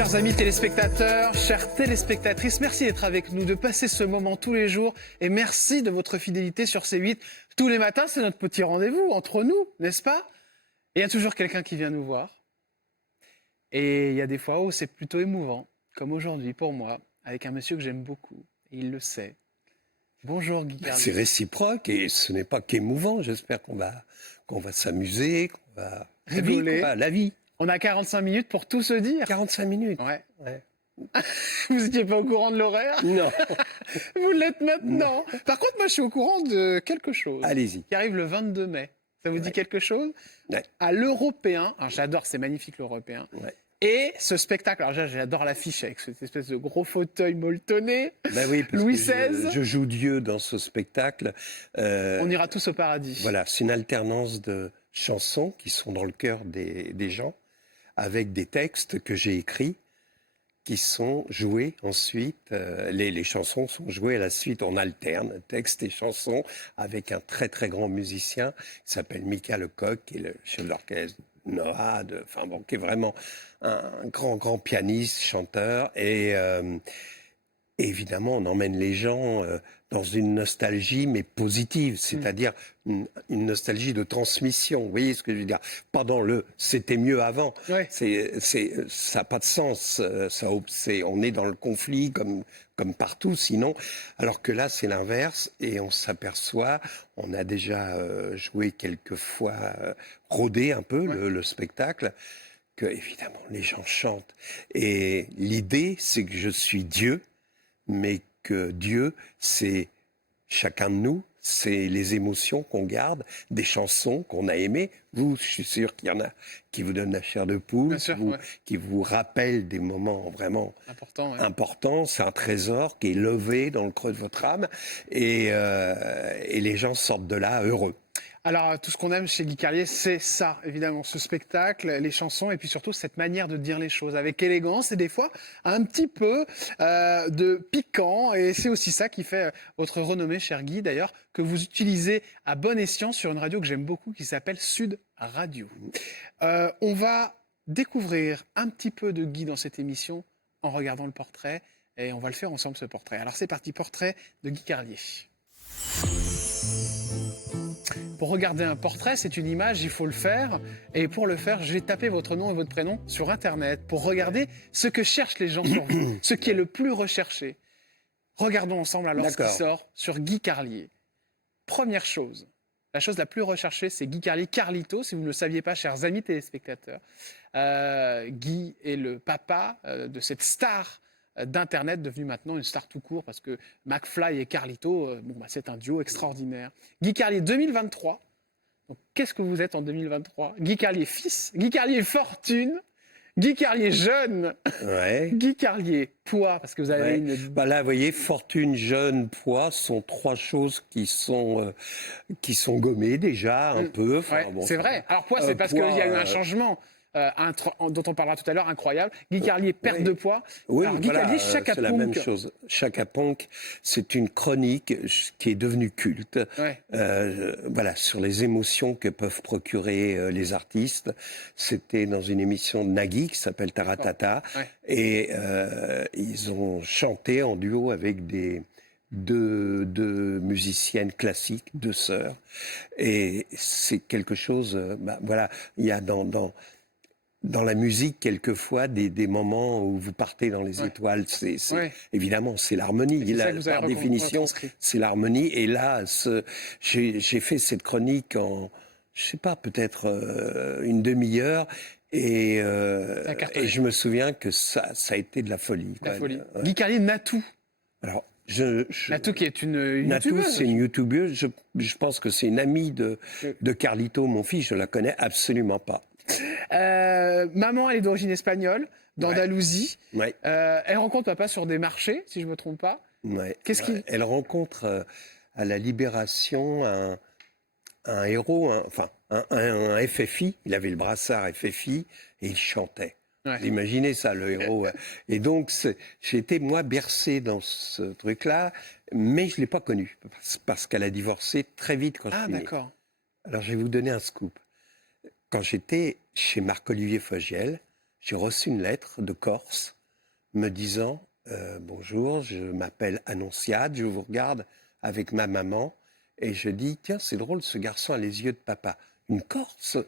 Chers amis téléspectateurs, chères téléspectatrices, merci d'être avec nous, de passer ce moment tous les jours et merci de votre fidélité sur C8. Tous les matins, c'est notre petit rendez-vous entre nous, n'est-ce pas? Et il y a toujours quelqu'un qui vient nous voir. Et il y a des fois où c'est plutôt émouvant, comme aujourd'hui pour moi, avec un monsieur que j'aime beaucoup. Et il le sait. Bonjour Guy Carlier. C'est réciproque et ce n'est pas qu'émouvant. J'espère qu'on va s'amuser, qu'on va rigoler. La vie. On a 45 minutes pour tout se dire. 45 minutes. Ouais. Vous n'étiez pas au courant de l'horaire? Non. Vous l'êtes maintenant. Non. Par contre, moi, je suis au courant de quelque chose. Allez-y. Qui arrive le 22 mai. Ça vous dit quelque chose? Ouais. À l'Européen. Alors, j'adore, c'est magnifique l'Européen. Ouais. Et ce spectacle, alors j'adore l'affiche avec cette espèce de gros fauteuil molletonné. Ben oui, parce Louis que XVI. je joue Dieu dans ce spectacle. On ira tous au paradis. Voilà, c'est une alternance de chansons qui sont dans le cœur des gens, avec des textes que j'ai écrits, qui sont joués ensuite. Les chansons sont jouées à la suite. On alterne textes et chansons avec un très très grand musicien qui s'appelle Mika Lecoq, qui est le chef d'orchestre Noad, enfin bon, qui est vraiment un grand pianiste, chanteur. Et évidemment, on emmène les gens dans une nostalgie, mais positive, c'est-à-dire une nostalgie de transmission. Vous voyez ce que je veux dire? Pendant c'était mieux avant. Ouais. Ça n'a pas de sens. On est dans le conflit comme partout, sinon. Alors que là, c'est l'inverse, et on s'aperçoit. On a déjà joué quelques fois, rodé un peu le spectacle. Que évidemment, les gens chantent. Et l'idée, c'est que je suis Dieu, mais que Dieu, c'est chacun de nous, c'est les émotions qu'on garde, des chansons qu'on a aimées. Vous, je suis sûr qu'il y en a qui vous donnent la chair de poule, qui vous rappellent des moments vraiment importants. C'est un trésor qui est levé dans le creux de votre âme, et les gens sortent de là heureux. Alors, tout ce qu'on aime chez Guy Carlier, c'est ça, évidemment, ce spectacle, les chansons, et puis surtout cette manière de dire les choses, avec élégance et des fois un petit peu de piquant. Et c'est aussi ça qui fait votre renommée, cher Guy, d'ailleurs, que vous utilisez à bon escient sur une radio que j'aime beaucoup, qui s'appelle Sud Radio. On va découvrir un petit peu de Guy dans cette émission en regardant le portrait, et on va le faire ensemble, ce portrait. Alors c'est parti, portrait de Guy Carlier. Pour regarder un portrait, c'est une image, il faut le faire. Et pour le faire, je vais taper votre nom et votre prénom sur Internet pour regarder ce que cherchent les gens sur vous, ce qui est le plus recherché. Regardons ensemble alors ce qui sort sur Guy Carlier. Première chose, la chose la plus recherchée, c'est Guy Carlier, Carlito, si vous ne le saviez pas, chers amis téléspectateurs. Guy est le papa de cette star d'Internet, devenue maintenant une star tout court, parce que McFly et Carlito, c'est un duo extraordinaire. Guy Carlier 2023. Donc, qu'est-ce que vous êtes en 2023? Guy Carlier fils, Guy Carlier fortune, Guy Carlier jeune, Guy Carlier poids, parce que vous avez une... Là, vous voyez, fortune, jeune, poids sont trois choses qui sont gommées déjà un peu. Enfin, c'est vrai. Alors poids, c'est parce qu'il y a eu un changement. Dont on parlera tout à l'heure, incroyable. Guy Carlier, perte de poids. Oui, alors, Guy Carlier, Chaka c'est la même chose. Chaka Ponk, c'est une chronique qui est devenue culte. Sur les émotions que peuvent procurer les artistes. C'était dans une émission de Nagui qui s'appelle Taratata. Et ils ont chanté en duo avec deux musiciennes classiques, deux sœurs. Et c'est quelque chose... il y a dans la musique, quelquefois, des moments où vous partez dans les étoiles, évidemment, c'est l'harmonie. Par définition, c'est l'harmonie. Et là, j'ai fait cette chronique en, je sais pas, peut-être une demi-heure. Et je me souviens que ça a été de la folie. Guy Carlier, Natou. Alors, Natou qui est une Natou, c'est une youtubeuse. Je pense que c'est une amie de Carlito, mon fils. Je la connais absolument pas. Maman, elle est d'origine espagnole, d'Andalousie. Elle rencontre papa sur des marchés, si je ne me trompe pas. Elle rencontre à la Libération un héros, un FFI. Il avait le brassard FFI et il chantait. Imaginez ça, le héros. Et donc, j'ai été, moi, bercé dans ce truc-là, mais je ne l'ai pas connu, parce qu'elle a divorcé très vite quand je suis né. Alors, je vais vous donner un scoop. Quand j'étais chez Marc-Olivier Fogiel, j'ai reçu une lettre de Corse me disant bonjour, je m'appelle Annonciade, je vous regarde avec ma maman et je dis tiens, c'est drôle, ce garçon a les yeux de papa. Une Corse.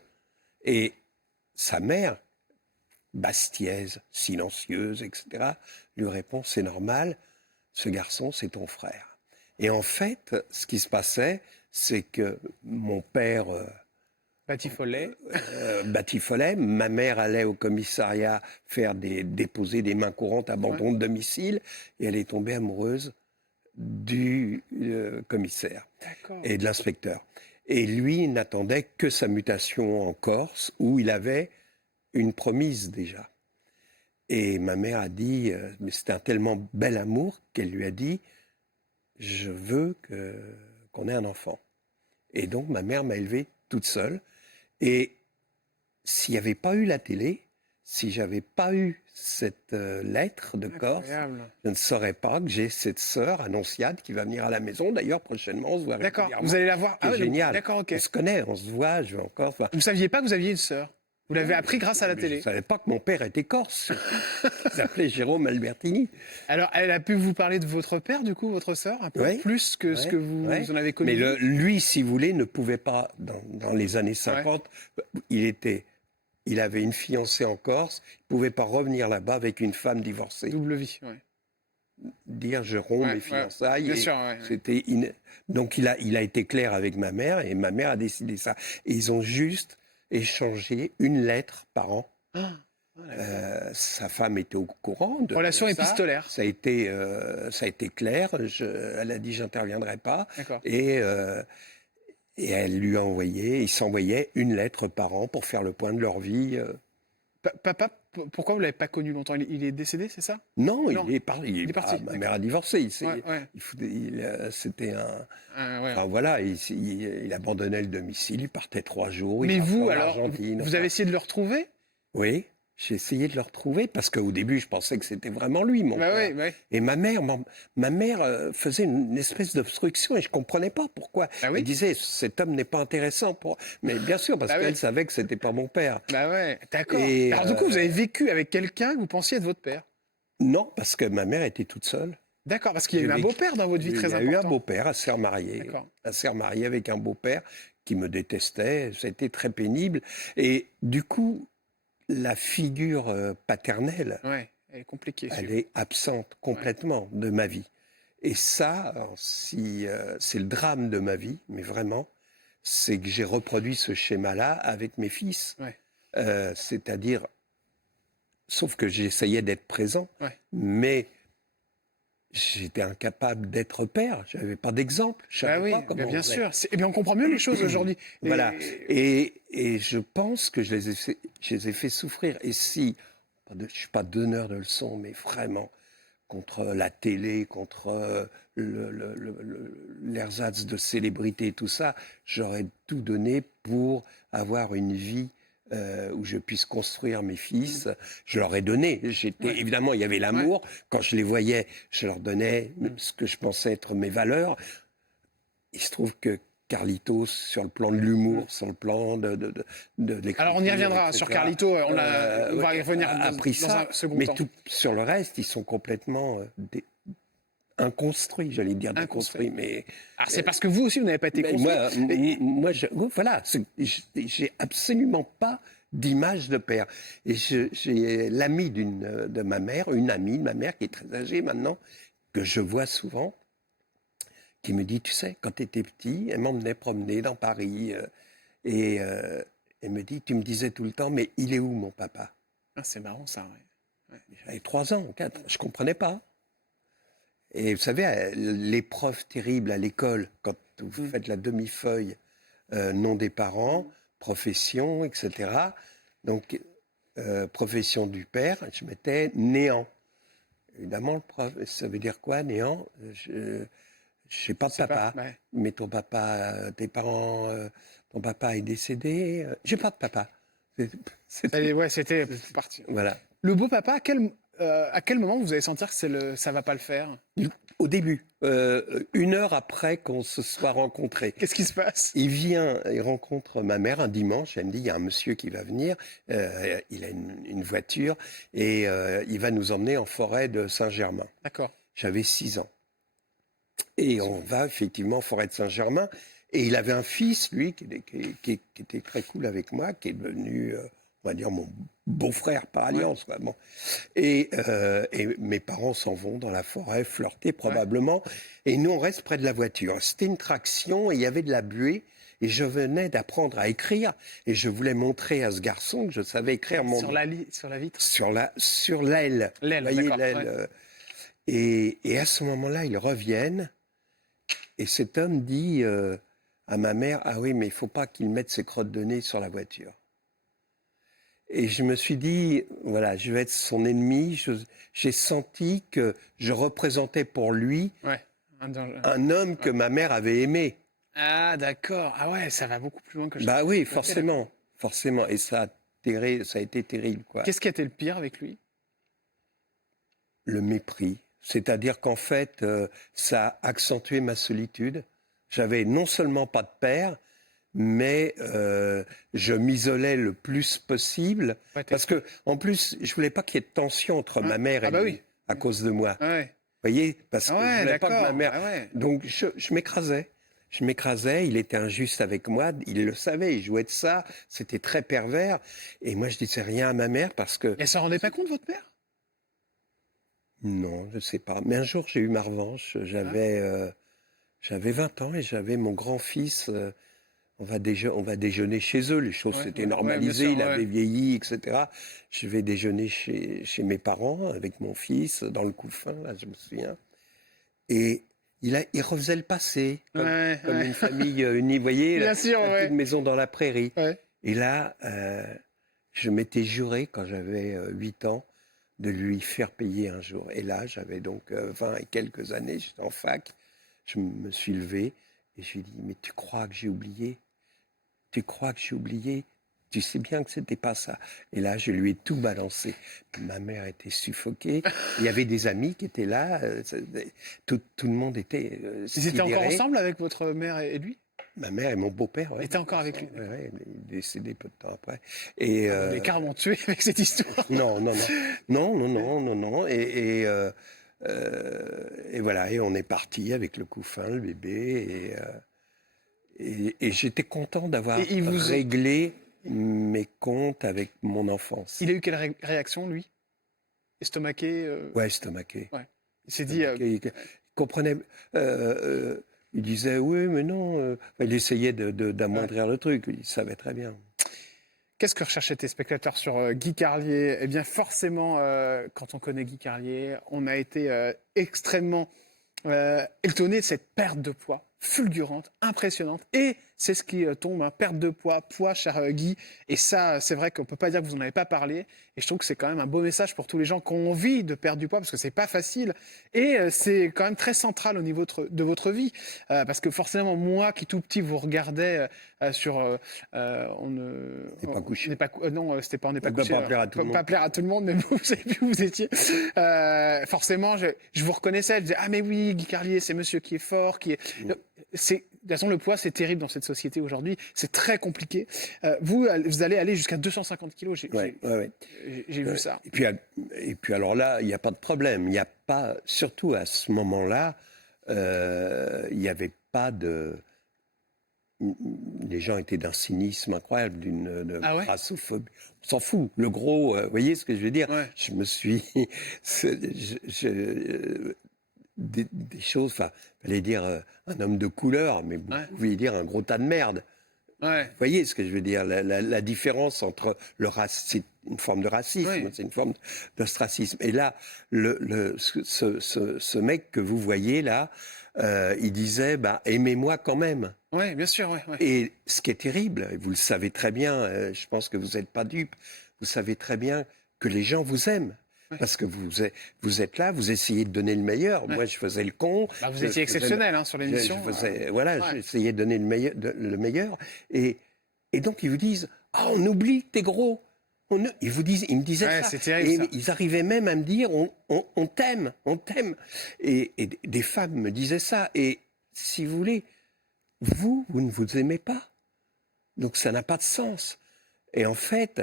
Et sa mère, bastiaise, silencieuse, etc., lui répond c'est normal, ce garçon c'est ton frère. Et en fait, ce qui se passait, c'est que mon père batifolait, ma mère allait au commissariat déposer des mains courantes, abandon de domicile, et elle est tombée amoureuse du commissaire et de l'inspecteur. Et lui n'attendait que sa mutation en Corse, où il avait une promise déjà. Et ma mère a dit, mais c'était un tellement bel amour qu'elle lui a dit, je veux qu'on ait un enfant. Et donc ma mère m'a élevé toute seule. Et s'il n'y avait pas eu la télé, si j'avais pas eu cette lettre de Corse, je ne saurais pas que j'ai cette sœur Annonciade qui va venir à la maison. D'ailleurs, prochainement, on se voit régulièrement. D'accord, vous allez la voir. C'est génial. D'accord, ok. On se connaît, on se voit, je vais encore... Enfin, vous ne saviez pas que vous aviez une sœur? Vous l'avez appris grâce à la télé? Je ne savais pas que mon père était corse. Il s'appelait Jérôme Albertini. Alors, elle a pu vous parler de votre père, du coup, votre sœur, un peu plus que ce que vous en avez connu? Mais lui, si vous voulez, ne pouvait pas, dans les années 50, il avait une fiancée en Corse, il ne pouvait pas revenir là-bas avec une femme divorcée. Double vie, dire je romps mes fiançailles. Bien sûr, c'était Donc il a été clair avec ma mère et ma mère a décidé ça. Et ils ont juste échangé une lettre par an. Sa femme était au courant de relation épistolaire. Ça a été clair. Elle a dit j'interviendrai pas. Et elle lui a envoyé. Ils s'envoyaient une lettre par an pour faire le point de leur vie. Papa, pourquoi vous ne l'avez pas connu longtemps? Il est décédé, c'est ça? Non, il est parti. Ma mère a divorcé. C'était enfin, voilà, il abandonnait le domicile, il partait 3 jours. Mais vous, alors, vous avez essayé de le retrouver? Oui, j'ai essayé de le retrouver parce qu'au début, je pensais que c'était vraiment lui, mon père. Et ma mère faisait une espèce d'obstruction et je ne comprenais pas pourquoi. Elle disait, cet homme n'est pas intéressant pour... Mais bien sûr, parce qu'elle savait que ce n'était pas mon père. D'accord. Alors du coup, vous avez vécu avec quelqu'un que vous pensiez être votre père? Non, parce que ma mère était toute seule. D'accord, parce qu'il y a eu un beau-père dans votre vie très important. Il y a eu un beau-père, un sœur marié. Un sœur marié avec un beau-père qui me détestait. Ça a été très pénible. Et du coup... la figure paternelle, elle est compliquée. Elle est absente complètement de ma vie. Et ça, c'est le drame de ma vie, mais vraiment, c'est que j'ai reproduit ce schéma-là avec mes fils. C'est-à-dire, sauf que j'essayais d'être présent, mais j'étais incapable d'être père. Je n'avais pas d'exemple. Je savais pas comment bien sûr. Et bien, on comprend mieux les choses aujourd'hui. Voilà. Et je pense que je les ai fait souffrir. Et si, je ne suis pas donneur de leçons, mais vraiment, contre la télé, contre l'ersatz de célébrité et tout ça, j'aurais tout donné pour avoir une vie où je puisse construire mes fils. Je leur ai donné. Évidemment, il y avait l'amour. Quand je les voyais, je leur donnais ce que je pensais être mes valeurs. Il se trouve que Carlitos, sur le plan de l'humour, sur le plan de l'écriture... Alors, on y reviendra sur Carlito. On va y revenir dans un second temps. Mais sur le reste, ils sont complètement... inconstruit, j'allais dire déconstruit, mais... Alors c'est parce que vous aussi, vous n'avez pas été construit. Voilà, j'ai absolument pas d'image de père. Et j'ai l'ami de ma mère, une amie de ma mère qui est très âgée maintenant, que je vois souvent, qui me dit, tu sais, quand tu étais petit, elle m'emmenait promener dans Paris, et elle me dit, tu me disais tout le temps, mais il est où mon papa? C'est marrant ça, J'avais 3 ans, 4, je comprenais pas. Et vous savez, l'épreuve terrible à l'école, quand vous faites la demi-feuille, nom des parents, profession, etc. Donc, profession du père, je mettais néant. Évidemment, ça veut dire quoi, néant? Je n'ai pas de papa. Mais ton papa, tes parents, ton papa est décédé. J'ai pas de papa. C'était parti. Voilà. Le beau papa, à quel moment vous allez sentir que ça va pas le faire? Au début, 1 heure après qu'on se soit rencontrés. Qu'est-ce qui se passe? Il rencontre ma mère un dimanche. Elle me dit, il y a un monsieur qui va venir. Il a une voiture et il va nous emmener en forêt de Saint-Germain. D'accord. J'avais 6 ans. Et on va effectivement en forêt de Saint-Germain. Et il avait un fils, lui, qui était très cool avec moi, qui est devenu, on va dire, mon beau-frère par alliance. Ouais. Bon. Et mes parents s'en vont dans la forêt, flirter probablement. Ouais. Et nous, on reste près de la voiture. C'était une traction et il y avait de la buée. Et je venais d'apprendre à écrire. Et je voulais montrer à ce garçon que je savais écrire mon... Sur la vitre? Sur l'aile. L'aile, vous voyez, d'accord. l'aile. Ouais. Et à ce moment-là, ils reviennent. Et cet homme dit à ma mère, ah oui, mais il ne faut pas qu'il mette ses crottes de nez sur la voiture. Et je me suis dit, voilà, je vais être son ennemi. J'ai senti que je représentais pour lui un homme que ma mère avait aimé. Ah, d'accord. Ah ouais, ça va beaucoup plus loin que je... Bah oui, forcément. Forcément. Et ça a été terrible, quoi. Qu'est-ce qui a été le pire avec lui? Le mépris. C'est-à-dire qu'en fait, ça a accentué ma solitude. J'avais non seulement pas de père, mais je m'isolais le plus possible. Ouais, parce que, en plus, je voulais pas qu'il y ait de tension entre ma mère et lui, à cause de moi. Ouais. Vous voyez? Parce que je voulais pas que ma mère... Donc, je m'écrasais. Je m'écrasais, il était injuste avec moi, il le savait, il jouait de ça, c'était très pervers. Et moi, je disais rien à ma mère parce que... Elle s'en rendait pas compte, votre mère? Non, je ne sais pas. Mais un jour, j'ai eu ma revanche. J'avais 20 ans et j'avais mon grand-fils. On va déjeuner chez eux. Les choses s'étaient normalisées. Sûr, il avait vieilli, etc. Je vais déjeuner chez mes parents avec mon fils dans le Couffin, là, je me souviens. Et il refaisait le passé, comme une famille unie. Vous voyez, bien sûr, une maison dans la prairie. Ouais. Et là, je m'étais juré, quand j'avais 8 ans, de lui faire payer un jour. Et là, j'avais donc 20 et quelques années, j'étais en fac, je me suis levé et je lui ai dit, mais tu crois que j'ai oublié? Tu crois que j'ai oublié? Tu sais bien que c'était pas ça. Et là, je lui ai tout balancé. Ma mère était suffoquée. Il y avait des amis qui étaient là. Tout le monde était Ils étaient encore ensemble avec votre mère et lui? Ma mère et mon beau-père, ouais. Était encore avec lui? Ouais, il est décédé peu de temps après. Et vous l'avez carrément tué avec cette histoire. Non. Et voilà, et on est parti avec le Couffin, le bébé, et j'étais content d'avoir réglé mes comptes avec mon enfance. Il a eu quelle réaction, lui? Estomaqué? Ouais, estomaqué. Ouais. Il s'est dit... Il comprenait... il disait, oui, mais non... il essayait d'amoindrir le truc. Il savait très bien. Qu'est-ce que recherchaient tes spectateurs sur Guy Carlier? Eh bien, forcément, quand on connaît Guy Carlier, on a été extrêmement étonné de cette perte de poids fulgurante, impressionnante. Et c'est ce qui tombe, perte de poids, cher Guy. Et ça, c'est vrai qu'on ne peut pas dire que vous n'en avez pas parlé. Et je trouve que c'est quand même un beau message pour tous les gens qui ont envie de perdre du poids, parce que c'est pas facile. Et c'est quand même très central au niveau de votre vie. Parce que forcément, moi qui tout petit vous regardais sur... on n'est pas couché. Non, c'était pas on n'est pas couché. Pas plaire à tout le monde. Pas plaire à tout le monde, mais vous savez plus où vous étiez. Forcément, je vous reconnaissais. Je disais, ah mais oui, Guy Carlier, c'est monsieur qui est fort, qui est... De toute façon, le poids, c'est terrible dans cette société aujourd'hui. C'est très compliqué. Vous allez aller jusqu'à 250 kilos. J'ai vu ça. Et puis alors là, il n'y a pas de problème. Il n'y a pas, surtout à ce moment-là, il n'y avait pas de... Les gens étaient d'un cynisme incroyable, d'une grassophobie. On s'en fout. Le gros, vous voyez ce que je veux dire? Je me suis... Des choses, enfin, fallait dire un homme de couleur, mais vous pouviez dire un gros tas de merde. Vous voyez ce que je veux dire? La différence entre le racisme, c'est une forme de racisme, c'est une forme d'ostracisme. Et là, ce mec que vous voyez là, il disait, aimez-moi quand même. Oui, bien sûr. Et ce qui est terrible, vous le savez très bien, je pense que vous n'êtes pas dupe, vous savez très bien que les gens vous aiment. Parce que vous êtes là, vous essayez de donner le meilleur. Moi, je faisais le con. Vous étiez exceptionnel sur l'émission. J'essayais de donner le meilleur. Et donc, ils vous disent, on oublie que t'es gros. ils me disaient ça. C'est terrible, et ça. ils arrivaient même à me dire, on t'aime, on t'aime. Et des femmes me disaient ça. Et si vous voulez, vous ne vous aimez pas. Donc ça n'a pas de sens. Et en fait,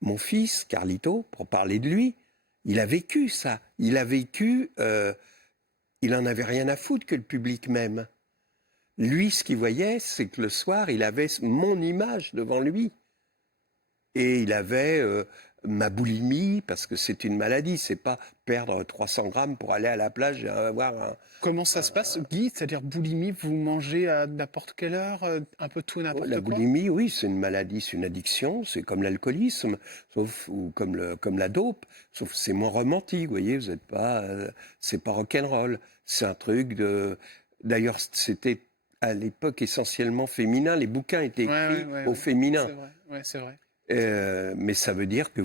mon fils, Carlito, pour parler de lui, il a vécu ça. Il a vécu, il en avait rien à foutre que le public m'aime. Lui, ce qu'il voyait, c'est que le soir, il avait mon image devant lui. Et il avait ma boulimie, parce que c'est une maladie, c'est pas perdre 300 grammes pour aller à la plage et avoir un... Comment ça se passe, Guy? C'est-à-dire boulimie, vous mangez à n'importe quelle heure, un peu tout et n'importe quoi? La boulimie, oui, c'est une maladie, c'est une addiction, c'est comme l'alcoolisme, ou comme la dope, sauf que c'est moins romantique, vous voyez, vous êtes pas, c'est pas rock'n'roll, c'est un truc de... D'ailleurs, c'était à l'époque essentiellement féminin, les bouquins étaient écrits au féminin. C'est vrai, c'est vrai. Mais ça veut dire que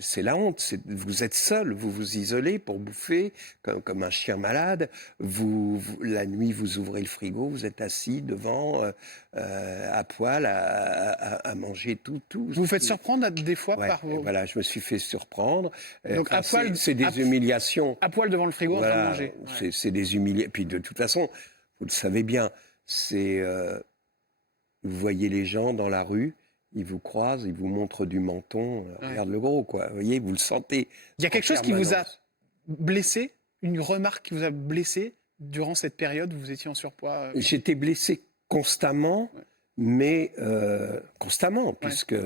c'est la honte. Vous êtes seul, vous vous isolez pour bouffer comme un chien malade. La nuit, vous ouvrez le frigo, vous êtes assis devant, à poil, à manger tout. Vous vous faites surprendre des fois par vos... Voilà, je me suis fait surprendre. Donc à poil, c'est des humiliations. À poil devant le frigo, voilà, en train de manger. C'est des humiliations. Puis de toute façon, vous le savez bien, vous voyez les gens dans la rue. Ils vous croisent, ils vous montrent du menton. Regarde le gros, quoi. Vous voyez, vous le sentez. Il y a quelque chose qui vous a blessé, une remarque qui vous a blessé durant cette période où vous étiez en surpoids? J'étais blessé constamment, mais constamment, puisque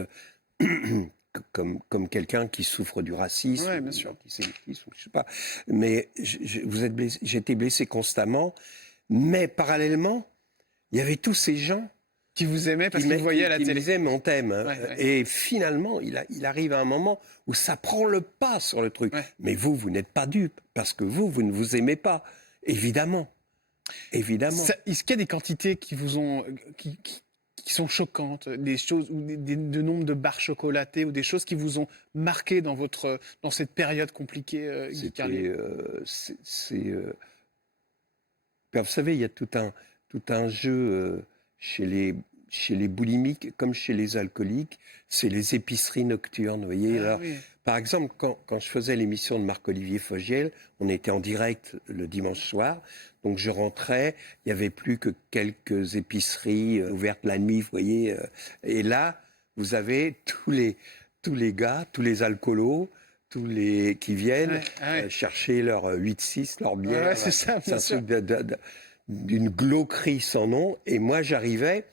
comme quelqu'un qui souffre du racisme, bien sûr. L'antisémitisme, je sais pas. Mais j'étais blessé constamment, mais parallèlement, il y avait tous ces gens qui vous aimaient parce qu'ils vous voyaient à la télé. Qui me disaient, mais on t'aime. Et finalement, il arrive un moment où ça prend le pas sur le truc. Mais vous n'êtes pas dupe, parce que vous ne vous aimez pas. Évidemment. Évidemment. Est-ce qu'il y a des quantités qui vous ont... qui sont choquantes, des choses, ou de nombre de barres chocolatées, ou des choses qui vous ont marqué dans cette période compliquée, Guy Carlier? Vous savez, il y a tout un jeu chez les boulimiques comme chez les alcooliques, c'est les épiceries nocturnes. Vous voyez, par exemple, quand je faisais l'émission de Marc-Olivier Fogiel, on était en direct le dimanche soir, donc je rentrais, il n'y avait plus que quelques épiceries ouvertes la nuit, vous voyez, et là, vous avez tous les gars, tous les alcoolos, tous les qui viennent chercher leur 8-6, leur bière. C'est ça, bien sûr. Un truc d'une glauquerie sans nom. Et moi, j'arrivais,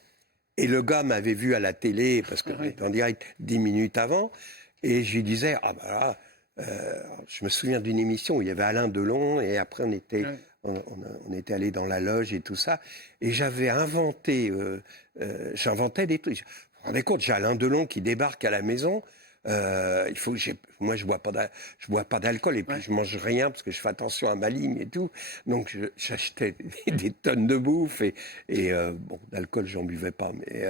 et le gars m'avait vu à la télé, parce qu'on était en direct 10 minutes avant, et je lui disais, je me souviens d'une émission où il y avait Alain Delon, et après on était allé dans la loge et tout ça, et j'inventais des trucs. Vous vous rendez compte, j'ai Alain Delon qui débarque à la maison. Moi, je bois pas d'alcool, et puis je mange rien parce que je fais attention à ma ligne et tout. Donc, j'achetais des tonnes de bouffe, et bon, d'alcool, j'en buvais pas, mais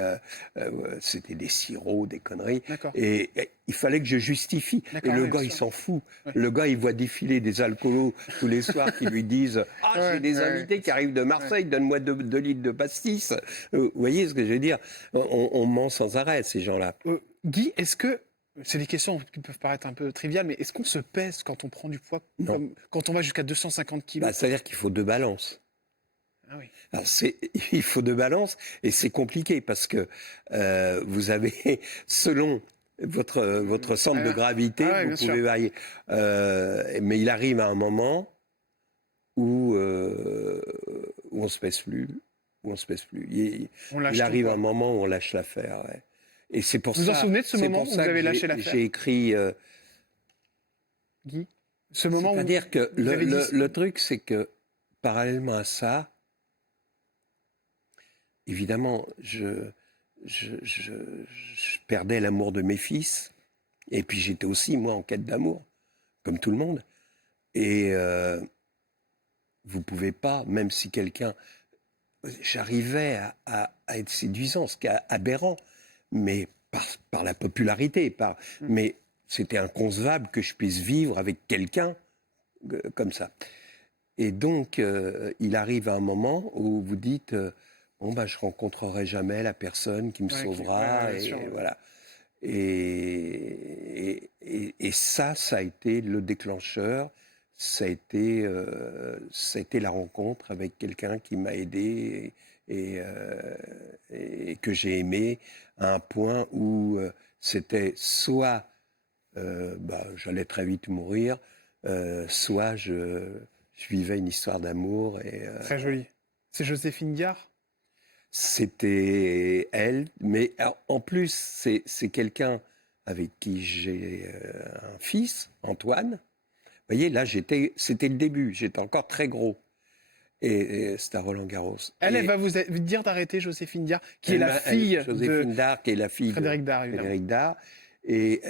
c'était des sirops, des conneries. Et il fallait que je justifie. Et le gars, il s'en fout. Le gars, il voit défiler des alcoolos tous les soirs qui lui disent « Ah, j'ai des invités qui arrivent de Marseille, donne-moi 2 litres de pastis. » Vous voyez ce que je veux dire? On ment sans arrêt, ces gens-là. Guy, est-ce que... C'est des questions qui peuvent paraître un peu triviales, mais est-ce qu'on se pèse quand on prend du poids, quand on va jusqu'à 250 kilos? C'est-à-dire qu'il faut 2 balances. Ah oui. Alors il faut 2 balances, et c'est compliqué parce que vous avez, selon votre centre de gravité, vous pouvez varier. Mais il arrive à un moment où on se pèse plus, Il arrive un moment où on lâche l'affaire. Et c'est pour ça. Vous vous en souvenez de ce moment où vous avez lâché l'affaire? J'ai écrit. Guy, ce moment où. C'est-à-dire que le truc, c'est que parallèlement à ça, évidemment, je perdais l'amour de mes fils, et puis j'étais aussi moi en quête d'amour, comme tout le monde. Et vous pouvez pas, même si quelqu'un, j'arrivais à être séduisant, ce qui est aberrant. Mais par la popularité, mais c'était inconcevable que je puisse vivre avec quelqu'un comme ça. Et donc, il arrive un moment où vous dites, je rencontrerai jamais la personne qui me sauvera, et voilà. Et ça a été le déclencheur. Ça a été la rencontre avec quelqu'un qui m'a aidé et que j'ai aimé à un point où c'était soit j'allais très vite mourir, soit je vivais une histoire d'amour. Très jolie. C'est Joséphine Gare? C'était elle, mais en plus, c'est quelqu'un avec qui j'ai un fils, Antoine. Vous voyez, là, c'était le début, j'étais encore très gros. Et c'était à Roland-Garros. Elle va vous dire d'arrêter Joséphine Dard, qui est la fille Joséphine Dard, qui est la fille Frédéric de Dard. Frédéric Dard. Et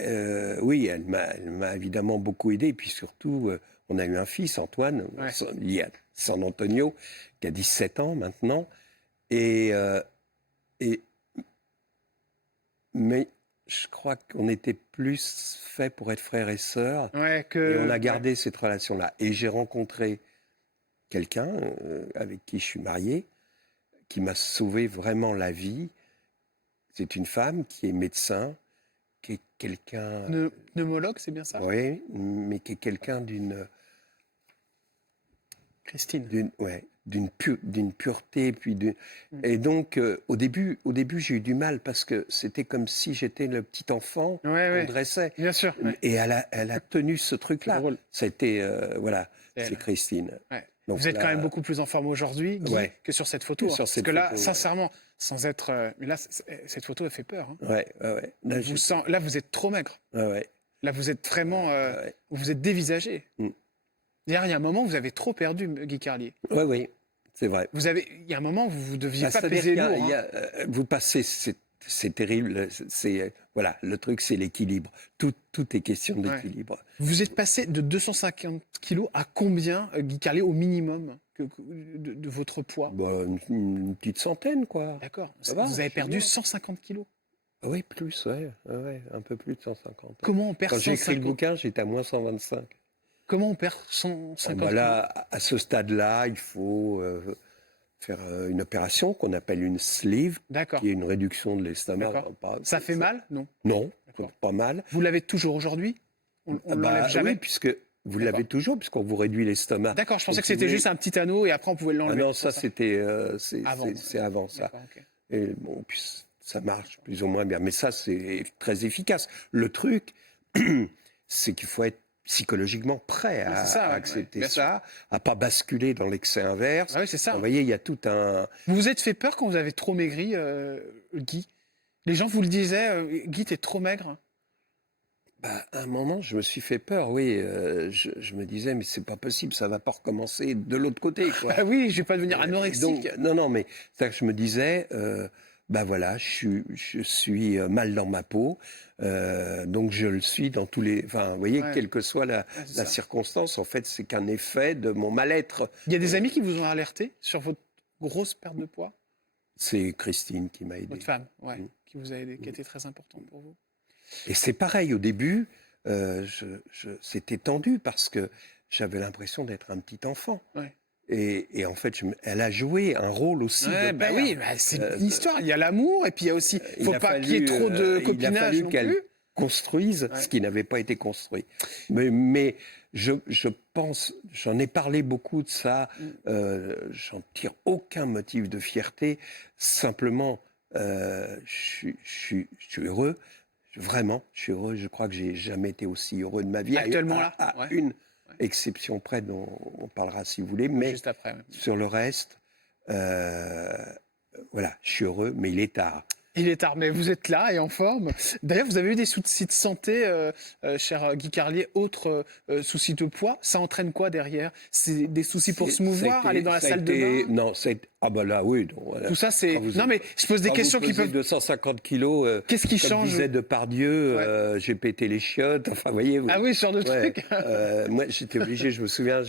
oui, elle m'a évidemment beaucoup aidé. Et puis surtout, on a eu un fils, Antoine, lié à San Antonio, qui a 17 ans maintenant. Mais je crois qu'on était plus fait pour être frères et sœurs. Et on a gardé cette relation-là. Et j'ai rencontré quelqu'un avec qui je suis marié, qui m'a sauvé vraiment la vie. C'est une femme qui est médecin, qui est quelqu'un... Pneumologue, c'est bien ça? Oui, mais qui est quelqu'un d'une... Christine. D'une pureté. Et donc, au début j'ai eu du mal parce que c'était comme si j'étais le petit enfant qu'on dressait. Bien sûr. Et elle a tenu ce truc-là. Ça a été, c'est Christine. Donc vous êtes quand même beaucoup plus en forme aujourd'hui, Guy, que sur cette photo. Parce que là, sincèrement, sans être... Mais là, cette photo, elle fait peur. Hein. Là, vous êtes trop maigre. Là, vous êtes vraiment... Vous êtes dévisagé. D'ailleurs, il y a un moment où vous avez trop perdu, Guy Carlier. Oui, c'est vrai. Il y a un moment où vous ne deviez pas peser lourd. Vous passez... C'est terrible. Voilà, le truc, c'est l'équilibre. Tout est question d'équilibre. Vous êtes passé de 250 kilos à combien, Guy Carlier, au minimum de votre poids? Une petite centaine, quoi. D'accord. Vous avez perdu 150 kilos? Oui, plus, un peu plus de 150. Comment on perd 150? Quand j'ai écrit le bouquin, j'étais à moins 125. Comment on perd 150 kilos? Là, à ce stade-là, il faut... faire une opération qu'on appelle une sleeve, qui est une réduction de l'estomac. Ça fait mal? Non. Non, pas mal. Vous l'avez toujours aujourd'hui? On l'enlève jamais? Oui, puisque vous l'avez toujours, puisqu'on vous réduit l'estomac. D'accord, je pensais que c'était juste un petit anneau et après on pouvait l'enlever. Non, ça c'était c'est avant ça. Et bon, puis ça marche plus ou moins bien, mais ça c'est très efficace. Le truc, c'est qu'il faut être psychologiquement prêt à accepter ça, à pas basculer dans l'excès inverse. Ah oui, c'est ça. Vous voyez, il y a tout un... Vous vous êtes fait peur quand vous avez trop maigri, Guy? Les gens vous le disaient, Guy, t'es trop maigre? À un moment, je me suis fait peur, oui. Je me disais, mais c'est pas possible, ça va pas recommencer de l'autre côté, quoi. Oui, je vais pas devenir anorexique. Donc, non, mais je me disais... voilà, je suis mal dans ma peau, donc je le suis dans tous les... Enfin, vous voyez, quelle que soit la circonstance, en fait, c'est qu'un effet de mon mal-être. Il y a des amis qui vous ont alerté sur votre grosse perte de poids? C'est Christine qui m'a aidé. Votre femme, qui vous a aidé, qui était très importante pour vous. Et c'est pareil, au début, c'était tendu parce que j'avais l'impression d'être un petit enfant. Et en fait, elle a joué un rôle aussi de père. Oui, c'est une histoire. Il y a l'amour et puis il y a aussi... Il ne faut pas qu'il y ait trop de copinage. Il a fallu qu'elle construise ce qui n'avait pas été construit. Mais je pense, j'en ai parlé beaucoup de ça, j'en tire aucun motif de fierté. Simplement, je suis heureux. Vraiment, je suis heureux. Je crois que j'ai jamais été aussi heureux de ma vie. Actuellement, une exception près dont on parlera si vous voulez, mais juste après, sur le reste, voilà, je suis heureux, mais il est tard. Il est tard, mais vous êtes là et en forme. D'ailleurs, vous avez eu des soucis de santé, cher Guy Carlier, autres soucis de poids. Ça entraîne quoi derrière? C'est des soucis pour se mouvoir, aller dans la salle de bain? Non, là, oui. Donc, voilà. Tout ça, c'est... Non, mais je pose des questions qui peuvent... 250 kilos. Qu'est-ce qui change? Disait Depardieu, j'ai pété les chiottes. Enfin, voyez. Ah oui, ce genre de truc. Moi, j'étais obligé, je me souviens,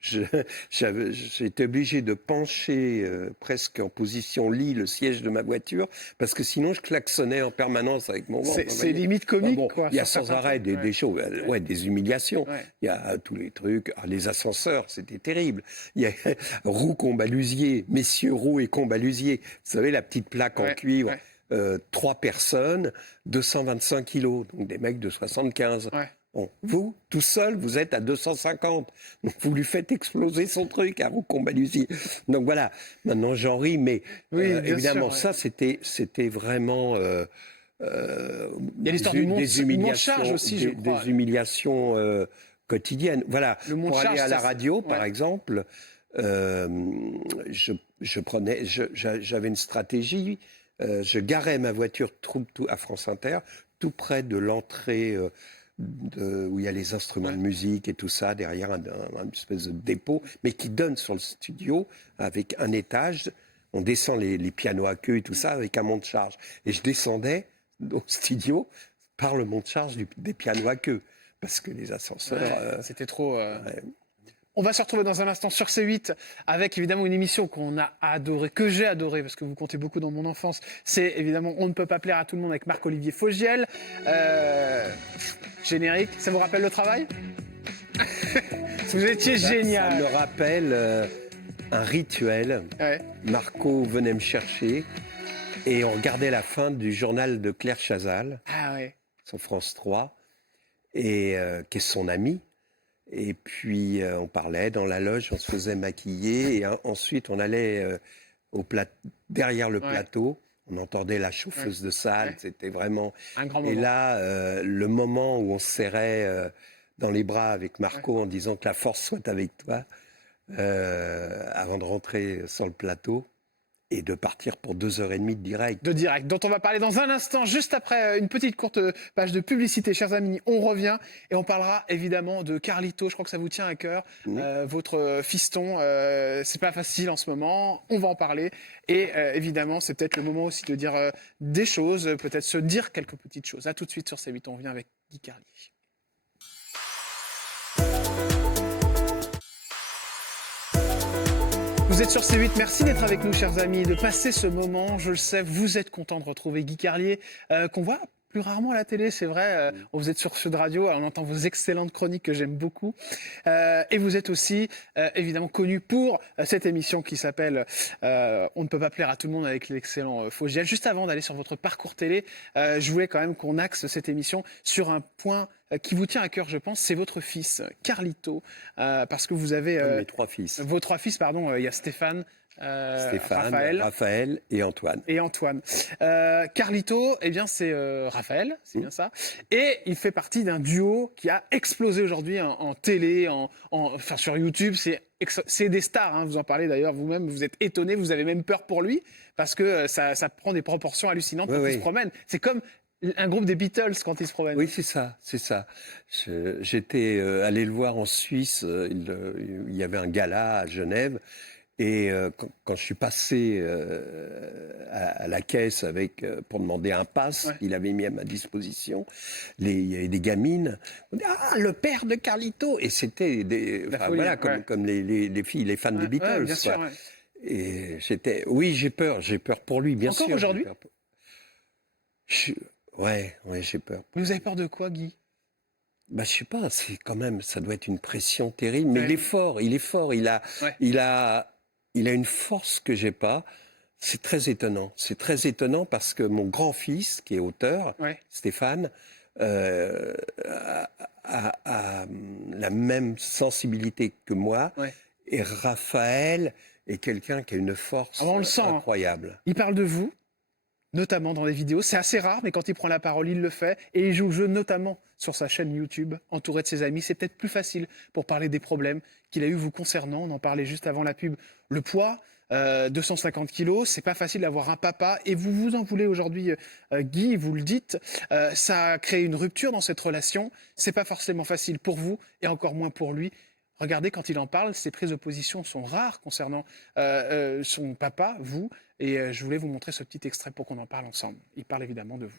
j'étais obligé de pencher presque en position lit le siège de ma voiture parce que sinon je klaxonnais en permanence avec mon ventre. C'est limite comique, quoi. Il y a sans arrêt des choses, des humiliations. Il y a tous les trucs. Les ascenseurs, c'était terrible. Il y a Roux Combalusier, messieurs Roux et Combalusier. Vous savez, la petite plaque en cuivre. 3 personnes, 225 kilos, donc des mecs de 75. Ouais. Bon, vous, tout seul, vous êtes à 250. Donc vous lui faites exploser son truc à Roucombalusi. Donc voilà, maintenant j'en ris, mais évidemment, sûr, c'était vraiment... il y a l'histoire du mont charge aussi, je crois. Des humiliations quotidiennes. Voilà, pour aller à la radio, par exemple, j'avais une stratégie. Je garais ma voiture à France Inter, tout près de l'entrée où il y a les instruments de musique et tout ça, derrière un espèce de dépôt, mais qui donne sur le studio avec un étage. On descend les pianos à queue et tout ça avec un monte-charge. Et je descendais au studio par le monte-charge des pianos à queue. Parce que les ascenseurs... c'était trop... On va se retrouver dans un instant sur C8 avec évidemment une émission qu'on a adorée, que j'ai adorée, parce que vous comptez beaucoup dans mon enfance. C'est évidemment On ne peut pas plaire à tout le monde avec Marc-Olivier Fogiel. Générique, ça vous rappelle le travail? Vous étiez génial. Ça me rappelle un rituel. Ouais. Marco venait me chercher et on regardait la fin du journal de Claire Chazal, sur France 3, et qui est son amie. Et puis on parlait dans la loge, on se faisait maquiller et ensuite on allait derrière le plateau, on entendait la chauffeuse de salle, c'était vraiment un grand moment. Et là, le moment où on se serrait dans les bras avec Marco en disant que la force soit avec toi, avant de rentrer sur le plateau. Et de partir pour 2h30 de direct. De direct, dont on va parler dans un instant, juste après une petite courte page de publicité. Chers amis, on revient et on parlera évidemment de Carlito. Je crois que ça vous tient à cœur. Votre fiston, c'est pas facile en ce moment. On va en parler. Et évidemment, c'est peut-être le moment aussi de dire des choses, peut-être se dire quelques petites choses. À tout de suite sur C8. On revient avec Guy Carlier. Vous êtes sur C8, merci d'être avec nous, chers amis, de passer ce moment. Je le sais, vous êtes contents de retrouver Guy Carlier, qu'on voit plus rarement à la télé, c'est vrai. Vous êtes sur Sud Radio, on entend vos excellentes chroniques que j'aime beaucoup. Et vous êtes aussi, évidemment, connu pour cette émission qui s'appelle On ne peut pas plaire à tout le monde avec l'excellent Fogiel. Juste avant d'aller sur votre parcours télé, je voulais quand même qu'on axe cette émission sur un point qui vous tient à cœur, je pense, c'est votre fils, Carlito, parce que vous avez... mes 3 fils. Vos 3 fils, pardon, il y a Stéphane, Raphaël et Antoine. Carlito, eh bien, c'est Raphaël, c'est bien ça. Et il fait partie d'un duo qui a explosé aujourd'hui en télé, enfin sur YouTube. C'est des stars, hein, vous en parlez d'ailleurs vous-même, vous êtes étonné, vous avez même peur pour lui, parce que ça prend des proportions hallucinantes quand il se promène. C'est comme un groupe des Beatles quand ils se promènent. Oui, c'est ça. J'étais allé le voir en Suisse, il y avait un gala à Genève. Et quand je suis passé à la caisse pour demander un pass qu'il avait mis à ma disposition, il y avait des gamines. On dit, le père de Carlito. Et c'était comme les filles, les fans des Beatles. Bien sûr, Et j'ai peur pour lui, bien sûr. Encore aujourd'hui? Ouais, j'ai peur. Mais vous avez peur de quoi, Guy? Je sais pas, c'est quand même, ça doit être une pression terrible. Mais il est fort. Il a une force que j'ai pas. C'est très étonnant. C'est très étonnant parce que mon grand-fils, qui est auteur, Stéphane, a la même sensibilité que moi. Et Raphaël est quelqu'un qui a une force incroyable. Hein. Il parle de vous, notamment dans les vidéos. C'est assez rare, mais quand il prend la parole, il le fait. Et il joue le jeu notamment sur sa chaîne YouTube, entouré de ses amis. C'est peut-être plus facile pour parler des problèmes qu'il a eu vous concernant. On en parlait juste avant la pub. Le poids, 250 kilos, c'est pas facile d'avoir un papa. Et vous vous en voulez aujourd'hui, Guy, vous le dites. Ça a créé une rupture dans cette relation. C'est pas forcément facile pour vous et encore moins pour lui. Regardez, quand il en parle, ses prises de position sont rares concernant son papa, vous. Et je voulais vous montrer ce petit extrait pour qu'on en parle ensemble. Il parle évidemment de vous.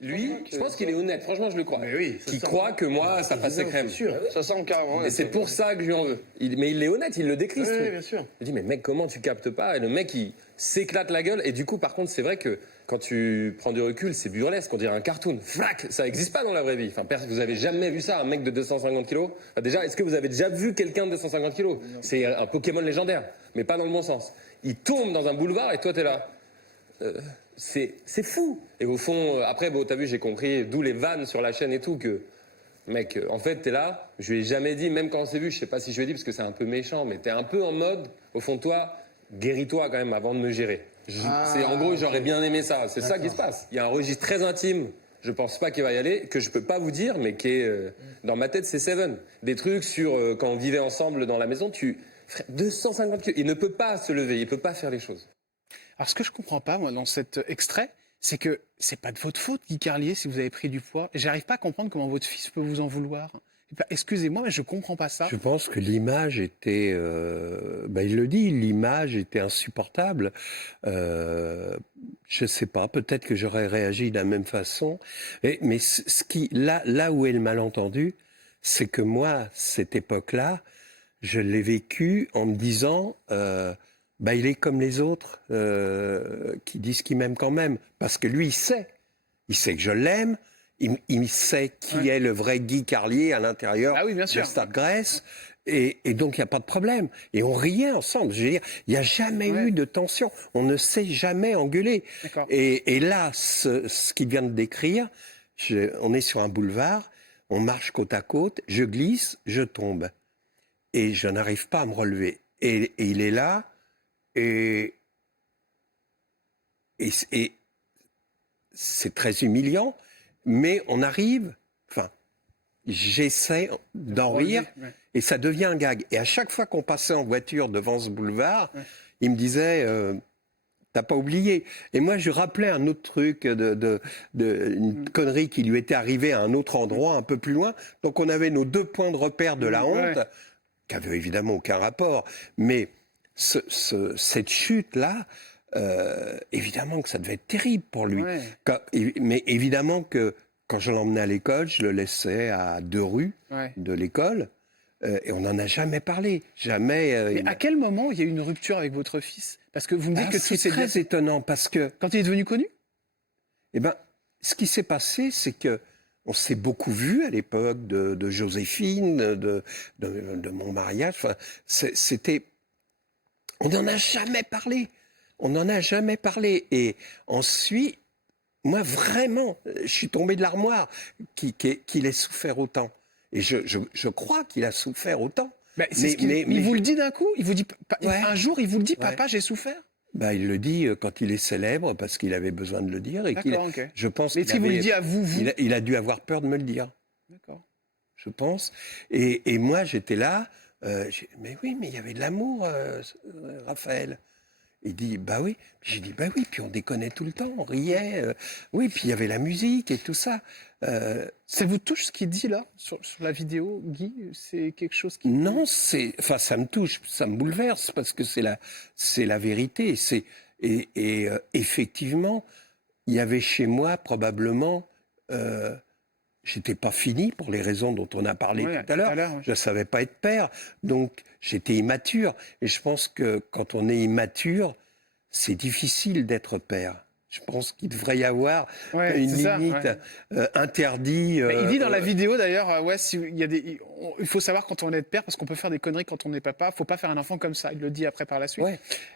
Lui, je pense qu'il est honnête, franchement je le crois. Mais oui, qui croit que moi ça passe crème. Sûr. Ça sent carrément. Et c'est pour ça que je lui en veux. Mais il est honnête, il le décrit. Oui, bien sûr. Je dis mais mec, comment tu captes pas? Et le mec il s'éclate la gueule. Et du coup par contre c'est vrai que quand tu prends du recul, c'est burlesque, on dirait un cartoon. Flac, ça n'existe pas dans la vraie vie. Enfin, vous avez jamais vu ça, un mec de 250 kilos. Enfin, déjà, est-ce que vous avez déjà vu quelqu'un de 250 kilos? C'est un Pokémon légendaire, mais pas dans le bon sens. Il tombe dans un boulevard et toi t'es là. c'est fou. Et au fond, après, bon, t'as vu, j'ai compris, d'où les vannes sur la chaîne et tout, que, mec, en fait, t'es là, je lui ai jamais dit, même quand on s'est vu, je sais pas si je lui ai dit, parce que c'est un peu méchant, mais t'es un peu en mode, au fond de toi, guéris-toi quand même avant de me gérer. En gros, j'aurais bien aimé ça. C'est ça qui se passe. Il y a un registre très intime. Je pense pas qu'il va y aller, que je peux pas vous dire, mais qui est dans ma tête, c'est Seven. Des trucs sur quand on vivait ensemble dans la maison, 250 kilos. Il ne peut pas se lever, il peut pas faire les choses. Alors, ce que je comprends pas, moi, dans cet extrait, c'est que c'est pas de votre faute, Guy Carlier, si vous avez pris du poids. J'arrive pas à comprendre comment votre fils peut vous en vouloir. Excusez-moi, mais je comprends pas ça. Je pense que l'image était, il le dit, l'image était insupportable. Je sais pas, peut-être que j'aurais réagi de la même façon. Mais là où est le malentendu, c'est que moi, cette époque-là, je l'ai vécu en me disant, il est comme les autres qui disent qu'ils m'aiment quand même, parce que lui, il sait que je l'aime. Il sait qui est le vrai Guy Carlier à l'intérieur de Stade Grèce. Et donc, il n'y a pas de problème. Et on riait ensemble. Je veux dire, il n'y a jamais eu de tension. On ne s'est jamais engueulé. Et là, ce qu'il vient de décrire, on est sur un boulevard, on marche côte à côte, je glisse, je tombe. Et je n'arrive pas à me relever. Et il est là, et c'est très humiliant. Mais on arrive, j'essaie d'en rire, et ça devient un gag. Et à chaque fois qu'on passait en voiture devant ce boulevard, il me disait, t'as pas oublié. Et moi, je rappelais un autre truc, une connerie qui lui était arrivée à un autre endroit, un peu plus loin. Donc on avait nos 2 points de repère de la honte, qui n'avaient évidemment aucun rapport. Mais cette chute-là, évidemment que ça devait être terrible pour lui. Mais évidemment que quand je l'emmenais à l'école, je le laissais à 2 rues de l'école, et on n'en a jamais parlé. Jamais. Mais à quel moment il y a eu une rupture avec votre fils? Parce que vous me dites que c'est très étonnant, parce que quand il est devenu connu. Ce qui s'est passé, c'est que on s'est beaucoup vu à l'époque de Joséphine, de mon mariage. Enfin, on n'en a jamais parlé. On n'en a jamais parlé. Et ensuite, moi, vraiment, je suis tombé de l'armoire qu'il ait souffert autant. Et je crois qu'il a souffert autant. Il vous le dit d'un coup? Il vous dit, un jour, il vous le dit, papa, j'ai souffert? Il le dit quand il est célèbre, parce qu'il avait besoin de le dire. Je pense mais est-ce qu'il vous le dit à vous, il a dû avoir peur de me le dire. D'accord. Je pense. Et moi, j'étais là. Mais oui, mais il y avait de l'amour, Raphaël. Il dit, oui. J'ai dit, oui. Puis on déconnait tout le temps, on riait. Oui, puis il y avait la musique et tout ça. Ça vous touche ce qu'il dit là, sur la vidéo, Guy? C'est quelque chose qui... Non, ça me touche, ça me bouleverse, parce que c'est la vérité. Et effectivement, il y avait chez moi probablement... j'étais pas fini pour les raisons dont on a parlé tout à l'heure. Je savais pas être père, donc j'étais immature. Et je pense que quand on est immature, c'est difficile d'être père. Je pense qu'il devrait y avoir une limite interdite. Il dit dans la vidéo d'ailleurs, il faut savoir quand on est père, parce qu'on peut faire des conneries quand on est papa. Il faut pas faire un enfant comme ça. Il le dit après par la suite.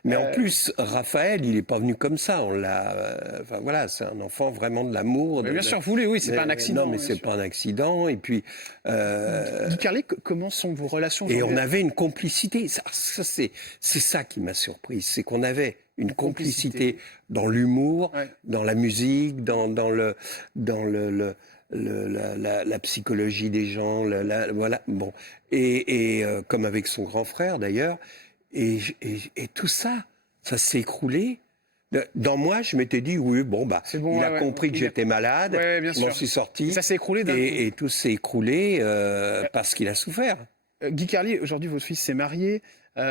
Mais en plus, Raphaël, il est pas venu comme ça. On l'a. C'est un enfant vraiment de l'amour. Bien sûr, vous voulez, c'est pas un accident. Non, mais c'est pas un accident. Et puis. Guy Carlier, comment sont vos relations? Et on avait une complicité. C'est ça qui m'a surprise, c'est qu'on avait une complicité dans l'humour, dans la musique, dans la psychologie des gens, voilà. Bon, et comme avec son grand frère d'ailleurs, et tout ça s'est écroulé. Dans moi, je m'étais dit il a compris que j'étais malade, je m'en suis sorti. Ça s'est écroulé d'un coup. Et tout s'est écroulé parce qu'il a souffert. Guy Carlier, aujourd'hui, votre fils s'est marié. Il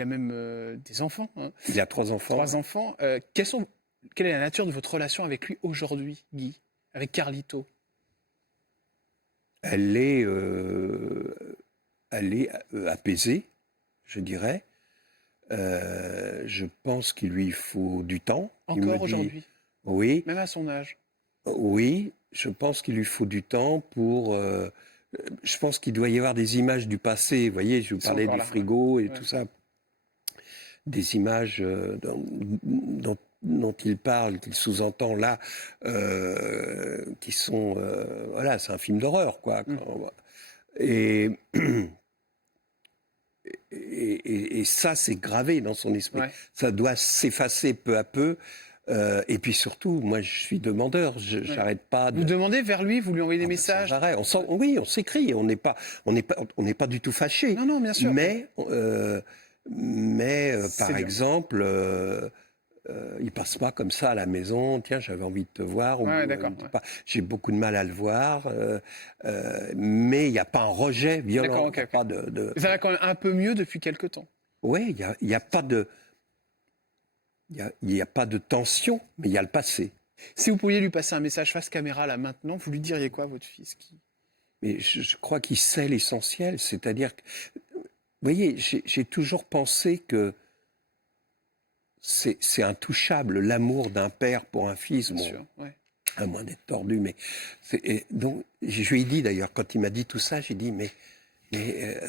a même des enfants. Il a 3 enfants. 3 enfants. Quelle est la nature de votre relation avec lui aujourd'hui, Guy, avec Carlito? Elle est apaisée, je dirais. Je pense qu'il lui faut du temps. Encore aujourd'hui? Oui. Même à son âge? Oui, je pense qu'il lui faut du temps pour... je pense qu'il doit y avoir des images du passé. Vous voyez, je vous parlais du frigo et tout ça. Des images dont il parle, qu'il sous-entend là, qui sont, voilà, c'est un film d'horreur, quoi. Et, et ça, c'est gravé dans son esprit. Ouais. Ça doit s'effacer peu à peu. Et puis surtout, moi, je suis demandeur. J'arrête pas. Vous demandez vers lui, vous lui envoyez des messages. Oui, on s'écrit. On n'est pas du tout fâché. Non, non, bien sûr. Mais par exemple, il passe pas comme ça à la maison. Tiens, j'avais envie de te voir. Ouais, d'accord. J'ai beaucoup de mal à le voir. Mais il n'y a pas un rejet violent. Okay. Pas de... Ça va quand même un peu mieux depuis quelque temps. Oui, il n'y a pas de... Il n'y a pas de tension, mais il y a le passé. Si vous pouviez lui passer un message face caméra là maintenant, vous lui diriez quoi, votre fils Mais je crois qu'il sait l'essentiel, c'est-à-dire que, vous voyez, j'ai toujours pensé que c'est intouchable, l'amour d'un père pour un fils. Bien sûr, ouais. À moins d'être tordu, mais donc je lui ai dit d'ailleurs quand il m'a dit tout ça, j'ai dit mais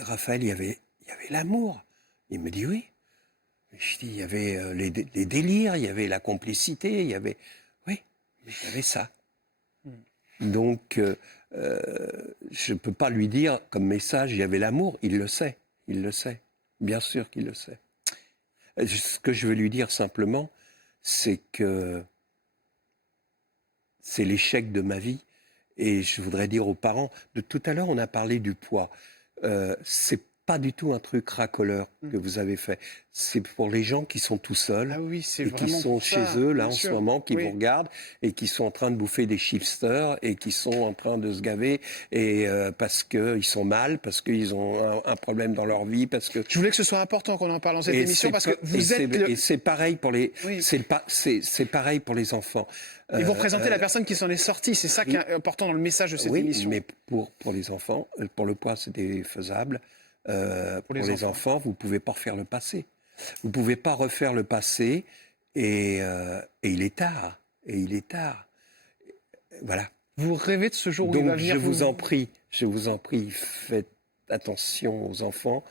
Raphaël, il y avait l'amour. Il me dit oui. Je dis, il y avait les délires, il y avait la complicité, il y avait... Oui, mais il y avait ça. Donc, je ne peux pas lui dire comme message, il y avait l'amour. Il le sait. Bien sûr qu'il le sait. Ce que je veux lui dire simplement, c'est que c'est l'échec de ma vie. Et je voudrais dire aux parents, de tout à l'heure, on a parlé du poids. C'est pas du tout un truc racoleur que vous avez fait. C'est pour les gens qui sont tout seuls et qui sont chez eux là en ce moment, qui vous regardent et qui sont en train de bouffer des chipsters et qui sont en train de se gaver et parce qu'ils sont mal, parce qu'ils ont un problème dans leur vie, parce que... Je voulais que ce soit important qu'on en parle dans cette émission parce que vous êtes... Et c'est pareil pour les... C'est pareil pour les enfants. Et vous représentez la personne qui s'en est sortie, c'est ça qui est important dans le message de cette émission. Oui, mais pour les enfants, pour le poids, c'était faisable. Pour les enfants, vous ne pouvez pas refaire le passé. Vous ne pouvez pas refaire le passé et il est tard. Voilà. Vous rêvez de ce jour où il va venir. Donc je vous en prie, faites attention aux enfants.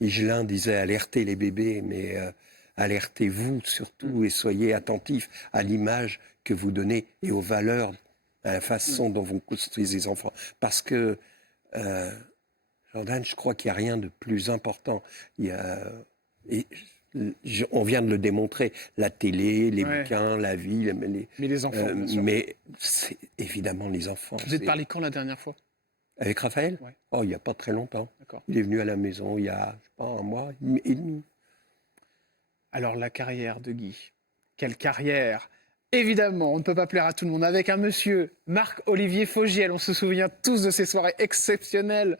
Higelin disait alertez les bébés, mais alertez-vous surtout et soyez attentifs à l'image que vous donnez et aux valeurs, à la façon dont vous construisez les enfants. Parce que... Jordan, je crois qu'il n'y a rien de plus important. On vient de le démontrer, la télé, les bouquins, la vie, mais les enfants, bien sûr. Mais c'est évidemment les enfants. Vous êtes parlé quand la dernière fois? Avec Raphaël? Oh, il n'y a pas très longtemps. Il est venu à la maison il y a, je sais pas, un mois et demi. Alors, la carrière de Guy. Quelle carrière! Évidemment, on ne peut pas plaire à tout le monde. Avec un monsieur, Marc-Olivier Fogiel, on se souvient tous de ces soirées exceptionnelles.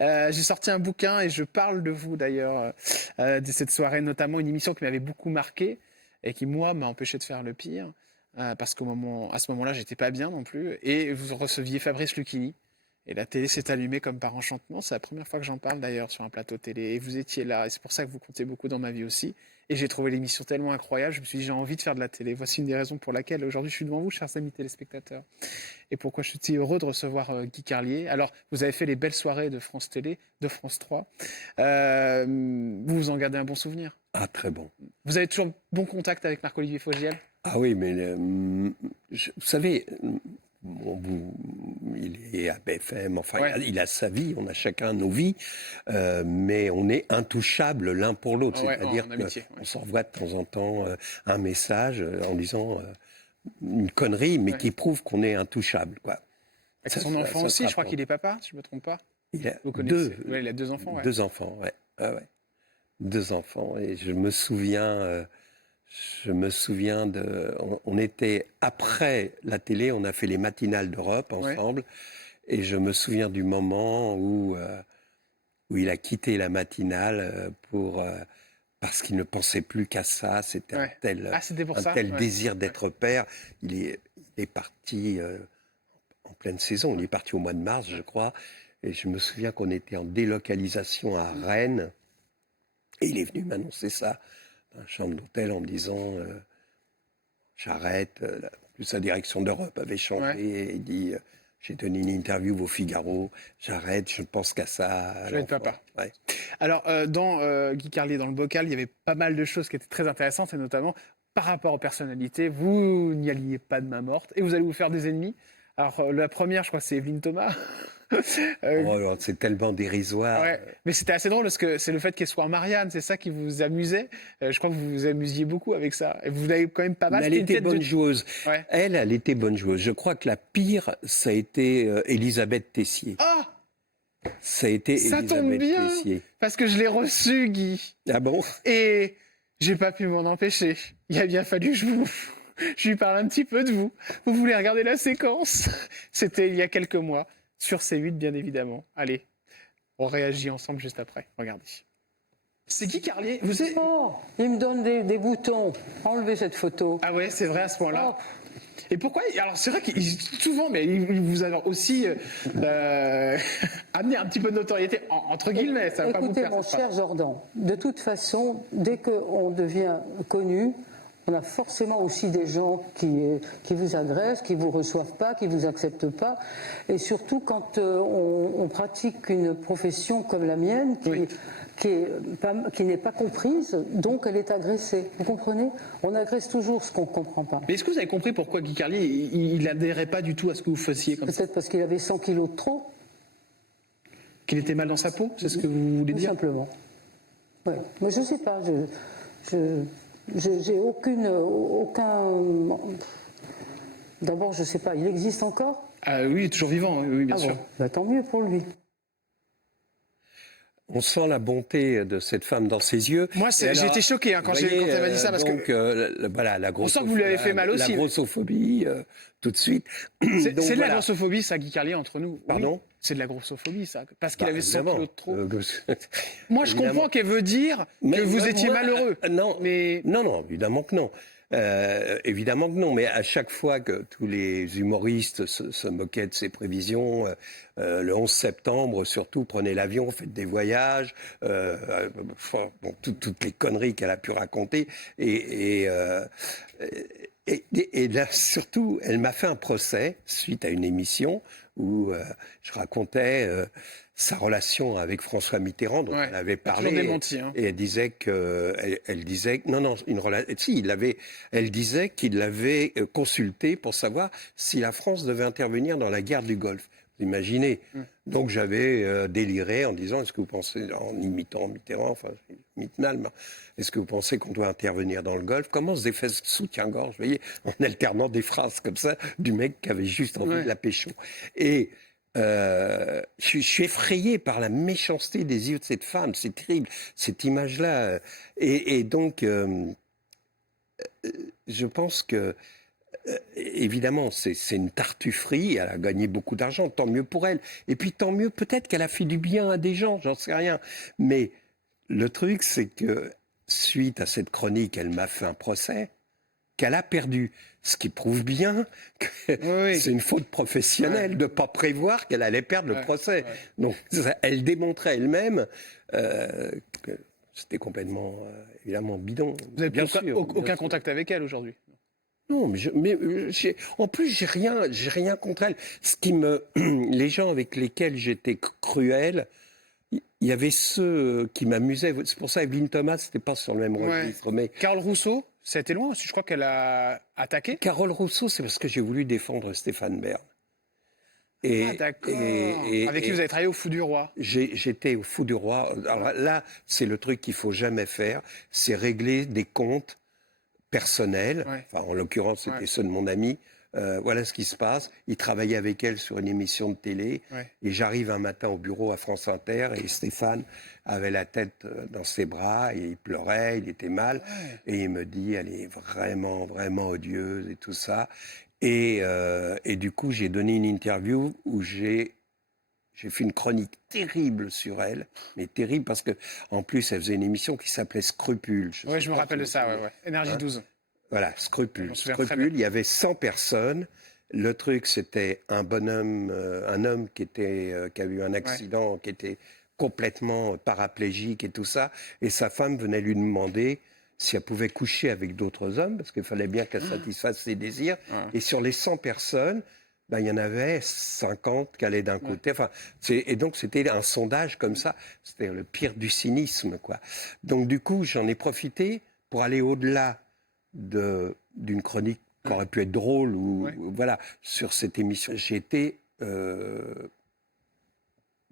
J'ai sorti un bouquin et je parle de vous d'ailleurs, de cette soirée, notamment une émission qui m'avait beaucoup marqué et qui, moi, m'a empêché de faire le pire. Parce qu'à ce moment-là, j'étais pas bien non plus. Et vous receviez Fabrice Lucchini. Et la télé s'est allumée comme par enchantement. C'est la première fois que j'en parle d'ailleurs sur un plateau télé. Et vous étiez là. Et c'est pour ça que vous comptez beaucoup dans ma vie aussi. Et j'ai trouvé l'émission tellement incroyable. Je me suis dit, j'ai envie de faire de la télé. Voici une des raisons pour laquelle aujourd'hui je suis devant vous, chers amis téléspectateurs. Et pourquoi je suis si heureux de recevoir Guy Carlier. Alors, vous avez fait les belles soirées de France Télé, de France 3. Vous vous en gardez un bon souvenir? Ah, très bon. Vous avez toujours bon contact avec Marc-Olivier Fogiel? Ah oui, mais vous savez... il est à BFM, enfin, il a sa vie, on a chacun nos vies, mais on est intouchables l'un pour l'autre. C'est-à-dire qu'on s'envoie de temps en temps un message en disant une connerie, mais qui prouve qu'on est intouchable, quoi. Avec son enfant aussi, je crois qu'il est papa, si je ne me trompe pas. Il a il a 2 enfants. Deux enfants, ouais. Ah, ouais. 2 enfants, et je me souviens... on était après la télé, on a fait les matinales d'Europe ensemble, et je me souviens du moment où il a quitté la matinale parce qu'il ne pensait plus qu'à ça. C'était un tel désir d'être père. Il est parti en pleine saison. Il est parti au mois de mars, je crois, et je me souviens qu'on était en délocalisation à Rennes, et il est venu m'annoncer ça. Dans la chambre d'hôtel en me disant j'arrête. En plus, la direction d'Europe avait changé et il dit J'ai donné une interview au Figaro. J'arrête, je ne pense qu'à ça. Je vais être papa. Ouais. Alors, dans Guy Carlier, dans le bocal, il y avait pas mal de choses qui étaient très intéressantes, et notamment par rapport aux personnalités. Vous n'y alliez pas de main morte, et vous allez vous faire des ennemis. Alors, la première, je crois, c'est Evelyne Thomas. Oh, c'est tellement dérisoire. Ouais. Mais c'était assez drôle parce que c'est le fait qu'elle soit en Marianne, c'est ça qui vous amusait. Je crois que vous vous amusiez beaucoup avec ça. Et vous avez quand même pas mal. Mais elle était bonne joueuse. Ouais. Elle était bonne joueuse. Je crois que la pire, ça a été Elisabeth Tessier. Ah, ça a été ça Elisabeth tombe bien Tessier. parce que je l'ai reçu, Guy. Ah bon? Et j'ai pas pu m'en empêcher. Il a bien fallu que je lui parle un petit peu de vous. Vous voulez regarder la séquence? C'était il y a quelques mois. Sur C8, bien évidemment. Allez, on réagit ensemble juste après. Regardez. C'est Guy Carlier. Vous êtes... Oh, il me donne des boutons. Enlevez cette photo. Ah ouais, c'est vrai à ce point-là. Oh. Et pourquoi? Alors c'est vrai qu'il souvent, mais il vous a aussi amené un petit peu de notoriété entre guillemets. Ça va pas vous Écoutez, faire, mon ça. cher Jordan, de toute façon, dès qu'on devient connu, on a forcément aussi des gens qui vous agressent, qui vous reçoivent pas, qui vous acceptent pas. Et surtout quand on pratique une profession comme la mienne, qui n'est pas comprise, donc elle est agressée. Vous comprenez? On agresse toujours ce qu'on ne comprend pas. Mais est-ce que vous avez compris pourquoi Guy Carlier, il n'adhérait pas du tout à ce que vous faisiez comme ça? Peut-être parce qu'il avait 100 kilos de trop, Qu'il était mal dans sa peau? C'est ce que vous voulez tout dire? simplement. Ouais. Mais je ne sais pas, j'ai aucun... D'abord, je ne sais pas, il existe encore? Ah oui, il est toujours vivant, oui, bien Ah sûr. bon, bah, tant mieux pour lui. On sent la bonté de cette femme dans ses yeux. Moi, j'ai été choqué quand elle m'a dit ça. Parce donc, voilà, la on sent que vous lui avez fait mal aussi. La grossophobie, tout de suite. C'est de la grossophobie, ça, Guy Carlier, entre nous. Pardon? Oui, c'est de la grossophobie, ça. Parce qu'il avait 100 évidemment. kilos de trop. Moi, je comprends qu'elle veut dire que vous étiez malheureux. Non, mais... non, évidemment que non. Évidemment que non, mais à chaque fois que tous les humoristes se moquaient de ses prévisions, le 11 septembre surtout, prenez l'avion, faites des voyages, toutes les conneries qu'elle a pu raconter. Et là, surtout, elle m'a fait un procès suite à une émission où je racontais sa relation avec François Mitterrand, dont elle avait parlé, démenti, hein. et elle disait que, elle disait qu'il l'avait consulté pour savoir si la France devait intervenir dans la guerre du Golfe. Vous imaginez? Donc j'avais déliré en disant, est-ce que vous pensez, en imitant Mitterrand, enfin Mittenal, est-ce que vous pensez qu'on doit intervenir dans le Golfe? Comment se défait ce soutien-gorge, vous voyez, en alternant des phrases comme ça du mec qui avait juste envie de la pécho. Et je suis effrayé par la méchanceté des yeux de cette femme, c'est terrible, cette image-là. Et donc, je pense que, évidemment, c'est une tartufferie, elle a gagné beaucoup d'argent, tant mieux pour elle. Et puis tant mieux, peut-être qu'elle a fait du bien à des gens, j'en sais rien. Mais le truc, c'est que, suite à cette chronique, elle m'a fait un procès qu'elle a perdu. Ce qui prouve bien que c'est une faute professionnelle de ne pas prévoir qu'elle allait perdre le procès. Donc, elle démontrait elle-même que c'était complètement, évidemment, bidon. Vous n'avez aucun contact avec elle aujourd'hui? Non, en plus, j'ai rien contre elle. Les gens avec lesquels j'étais cruel, il y avait ceux qui m'amusaient. C'est pour ça, Evelyne Thomas, c'était pas sur le même registre. Mais Carole Rousseau, ça a été loin. Je crois qu'elle a attaqué. Carole Rousseau, c'est parce que j'ai voulu défendre Stéphane Bern. D'accord. Avec qui vous avez travaillé au Fou du Roi. J'étais au Fou du Roi. Alors là, c'est le truc qu'il faut jamais faire, c'est régler des comptes personnels. Enfin, en l'occurrence, c'était ceux de mon ami. Voilà ce qui se passe. Il travaillait avec elle sur une émission de télé. Et j'arrive un matin au bureau à France Inter et Stéphane avait la tête dans ses bras et il pleurait, il était mal. Et il me dit, elle est vraiment, vraiment odieuse et tout ça. Et du coup, j'ai donné une interview où j'ai fait une chronique terrible sur elle, mais terrible parce que en plus, elle faisait une émission qui s'appelait Scrupule. Oui, je me rappelle de ça, Énergie 12. Voilà, Scrupule. Scrupule, il y avait 100 personnes. Le truc, c'était un bonhomme, un homme qui a eu un accident, qui était complètement paraplégique et tout ça. Et sa femme venait lui demander si elle pouvait coucher avec d'autres hommes, parce qu'il fallait bien qu'elle satisfasse ses désirs. Et sur les 100 personnes, ben, il y en avait 50 qui allaient d'un côté. Enfin, et donc, c'était un sondage comme ça. C'était le pire du cynisme, quoi. Donc, du coup, j'en ai profité pour aller au-delà d'une chronique qui aurait pu être drôle ou voilà, sur cette émission.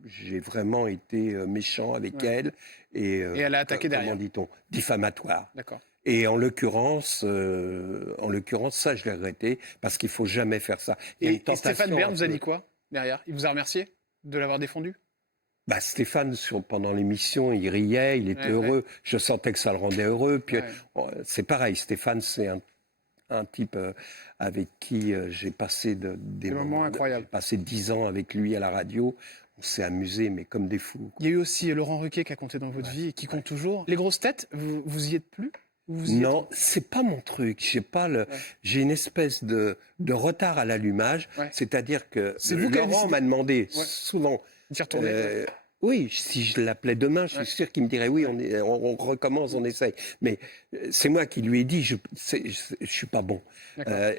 J'ai vraiment été méchant avec elle. Et elle a attaqué derrière. Comment dit-on? Diffamatoire. D'accord. Et en l'occurrence, ça, je l'ai regretté parce qu'il faut jamais faire ça. Et Stéphane Bern vous a dit quoi derrière? Il vous a remercié de l'avoir défendu? Bah, Stéphane, pendant l'émission, il riait, il était heureux. Je sentais que ça le rendait heureux. Puis c'est pareil, Stéphane, c'est un type avec qui j'ai passé des moments incroyables. J'ai passé 10 ans avec lui à la radio. On s'est amusé, mais comme des fous. Il y a eu aussi Laurent Ruquier qui a compté dans votre vie et qui compte toujours. Les grosses têtes, vous y êtes plus? Non, c'est pas mon truc. J'ai une espèce de retard à l'allumage. C'est-à-dire que Laurent m'a demandé souvent d'y retourner. Oui, si je l'appelais demain, je suis sûr qu'il me dirait oui, on recommence, on essaye. Mais c'est moi qui lui ai dit, je suis pas bon.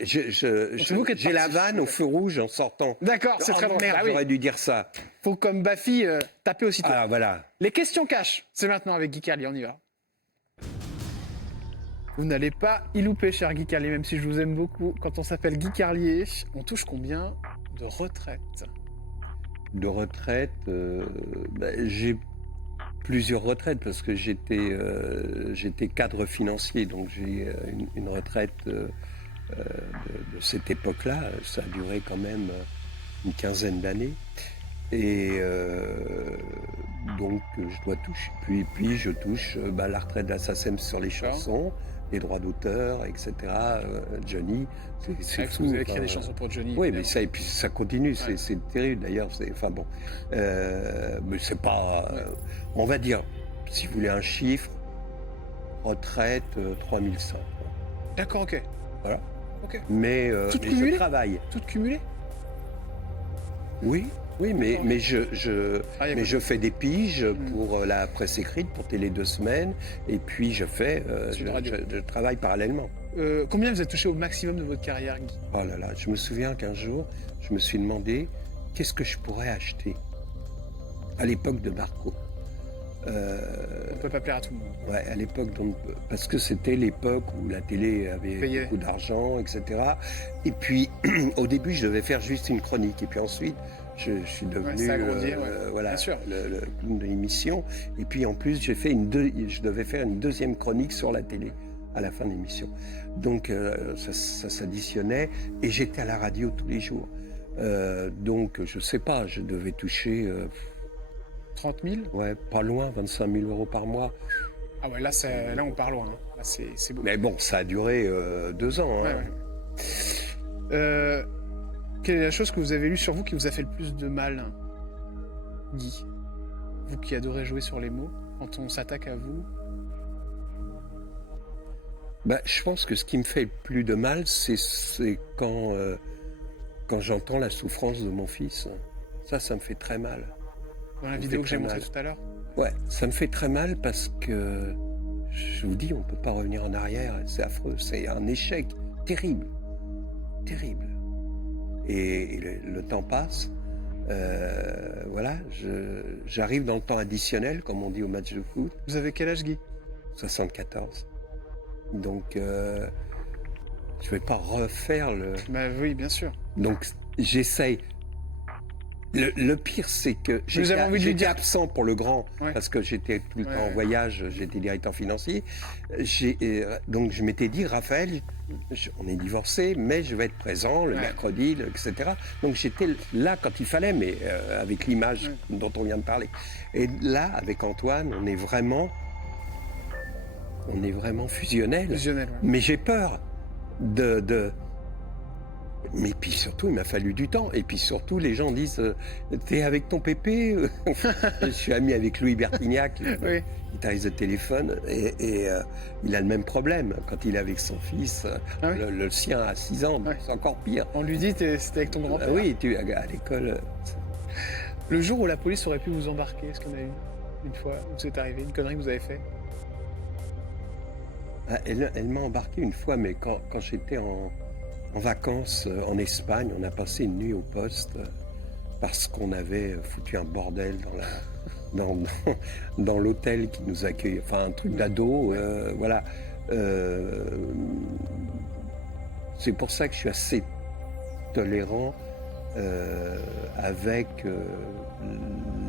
J'ai la vanne au feu rouge en sortant. D'accord, c'est très drôle. Merde, j'aurais dû dire ça. Faut comme Baffy taper aussitôt. Ah voilà. Les questions cash, c'est maintenant avec Guy Carlier, on y va. Vous n'allez pas y louper, cher Guy Carlier, même si je vous aime beaucoup. Quand on s'appelle Guy Carlier, on touche combien de retraite? De retraite, j'ai plusieurs retraites parce que j'étais cadre financier, donc j'ai une retraite de cette époque-là. Ça a duré quand même une quinzaine d'années. Et donc je dois toucher. Puis je touche la retraite de la SACEM sur les chansons, les droits d'auteur, etc. Johnny, c'est fou. Vous avez écrit des chansons pour Johnny. Oui, mais ça, et puis ça continue, c'est terrible d'ailleurs. Enfin bon, mais c'est pas. On va dire, si vous voulez un chiffre, retraite 3100. D'accord, ok. Voilà. Okay. Mais je travaille. Tout cumulé? Oui, mais je fais des piges pour la presse écrite, pour Télé 2 semaines, et puis je travaille parallèlement. Combien vous êtes touché au maximum de votre carrière, Guy? Oh là là, je me souviens qu'un jour, je me suis demandé qu'est-ce que je pourrais acheter à l'époque de Marco. On ne peut pas plaire à tout le monde. Ouais, à l'époque, parce que c'était l'époque où la télé avait beaucoup d'argent, etc. Et puis, au début, je devais faire juste une chronique. Et puis ensuite, je suis devenu voilà, le clown de l'émission. Et puis en plus, je devais faire une deuxième chronique sur la télé à la fin de l'émission. Donc, ça s'additionnait. Et j'étais à la radio tous les jours. Donc, je sais pas, je devais toucher... 30 000? Ouais, pas loin, 25 000 euros par mois. Ah ouais, là on part loin. Hein. Là, c'est beau. Mais bon, ça a duré 2 ans. Hein. Quelle est la chose que vous avez lue sur vous qui vous a fait le plus de mal, Guy? Vous qui adorez jouer sur les mots, quand on s'attaque à vous? Je pense que ce qui me fait le plus de mal, c'est quand j'entends la souffrance de mon fils. Ça me fait très mal. Dans la vidéo que j'ai montrée tout à l'heure? Ouais, ça me fait très mal parce que, je vous dis, on ne peut pas revenir en arrière, c'est affreux, c'est un échec terrible, terrible. Et le temps passe, voilà, j'arrive dans le temps additionnel, comme on dit au match de foot. Vous avez quel âge, Guy? 74. Donc, je ne vais pas refaire le... oui, bien sûr. Donc, j'essaye... Le pire, c'est que j'étais absent pour le grand, parce que j'étais tout le temps en voyage, j'étais directeur financier. Donc je m'étais dit, Raphaël, on est divorcés, mais je vais être présent le mercredi, etc. Donc j'étais là quand il fallait, mais avec l'image dont on vient de parler. Et là, avec Antoine, on est vraiment fusionnel. Mais j'ai peur Mais puis surtout, il m'a fallu du temps. Et puis surtout, les gens disent t'es avec ton pépé? Je suis ami avec Louis Bertignac, guitariste de Téléphone, et il a le même problème quand il est avec son fils. Le sien a 6 ans, c'est encore pire. On lui dit c'était avec ton grand-père? Oui, à l'école. Le jour où la police aurait pu vous embarquer, est-ce qu'on a eu une fois où c'est arrivé, une connerie que vous avez fait? Elle m'a embarqué une fois, mais quand j'étais en vacances en Espagne, on a passé une nuit au poste parce qu'on avait foutu un bordel dans l'hôtel qui nous accueille, enfin un truc d'ado, voilà. C'est pour ça que je suis assez tolérant avec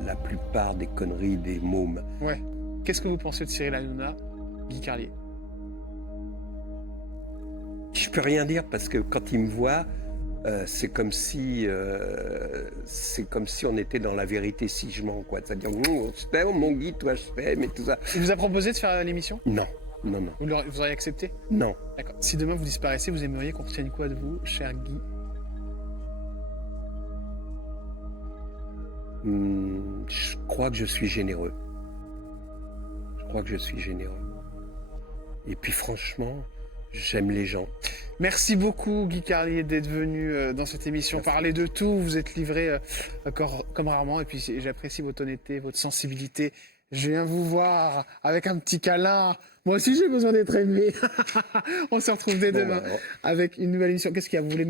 la plupart des conneries des mômes. Ouais. Qu'est-ce que vous pensez de Cyril Hanouna, Guy Carlier? Je peux rien dire parce que quand il me voit, c'est comme si on était dans la vérité si je mens, quoi. C'est-à-dire, je t'aime, mon Guy, toi je t'aime, et tout ça. Il vous a proposé de faire l'émission? Non, non, non. Vous auriez accepté? Non. D'accord. Si demain vous disparaissez, vous aimeriez qu'on retienne quoi de vous, cher Guy? Je crois que je suis généreux. Et puis franchement, j'aime les gens. Merci beaucoup Guy Carlier d'être venu dans cette émission. Merci. Parler de tout, vous êtes livré comme rarement et puis j'apprécie votre honnêteté, votre sensibilité. Je viens vous voir avec un petit câlin. Moi aussi j'ai besoin d'être aimé. On se retrouve dès demain avec une nouvelle émission. Qu'est-ce qu'il y a? Vous voulez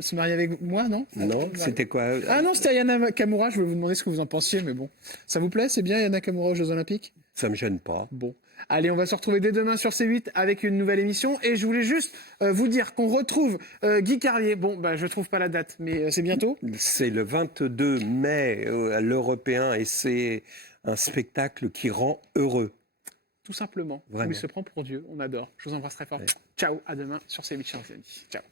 se marier avec moi, non? Non, c'était quoi? Ah non, c'était Ayana Nakamura. Je voulais vous demander ce que vous en pensiez, mais bon. Ça vous plaît? C'est bien Ayana Nakamura aux Jeux Olympiques? Ça me gêne pas. Bon. Allez, on va se retrouver dès demain sur C8 avec une nouvelle émission. Et je voulais juste vous dire qu'on retrouve Guy Carlier. Bon, bah, je trouve pas la date, mais c'est bientôt. C'est le 22 mai à l'Européen et c'est un spectacle qui rend heureux. Tout simplement. Vraiment. Où il se prend pour Dieu. On adore. Je vous embrasse très fort. Ouais. Ciao, à demain sur C8 chers amis. Ciao.